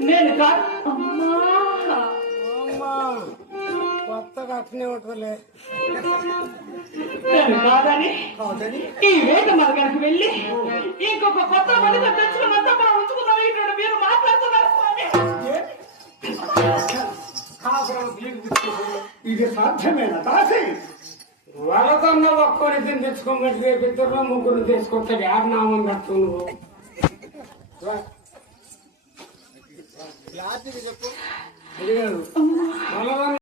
నేను కాదు అమ్మా. కొత్తగా అట్నే ఉంటుందిలే. నేను కాదని ఈ వేట మార్గానికి వెళ్ళి ఇంకొక కొత్త మనిషి తెచ్చుకున్నంత మనం ఉంచుకున్నాం. ఇక్కడ మీరు మాట్లాడుతున్నారు స్వామి. ఇది సాధ్యమేనా దాసి? వాళ్ళకన్నా ఒక్కరిని తెచ్చుకోమని రేపు ఇద్దరు ముగ్గురు తీసుకొస్తాడు. యాడ్ నామం కట్టు నువ్వు చెప్పు.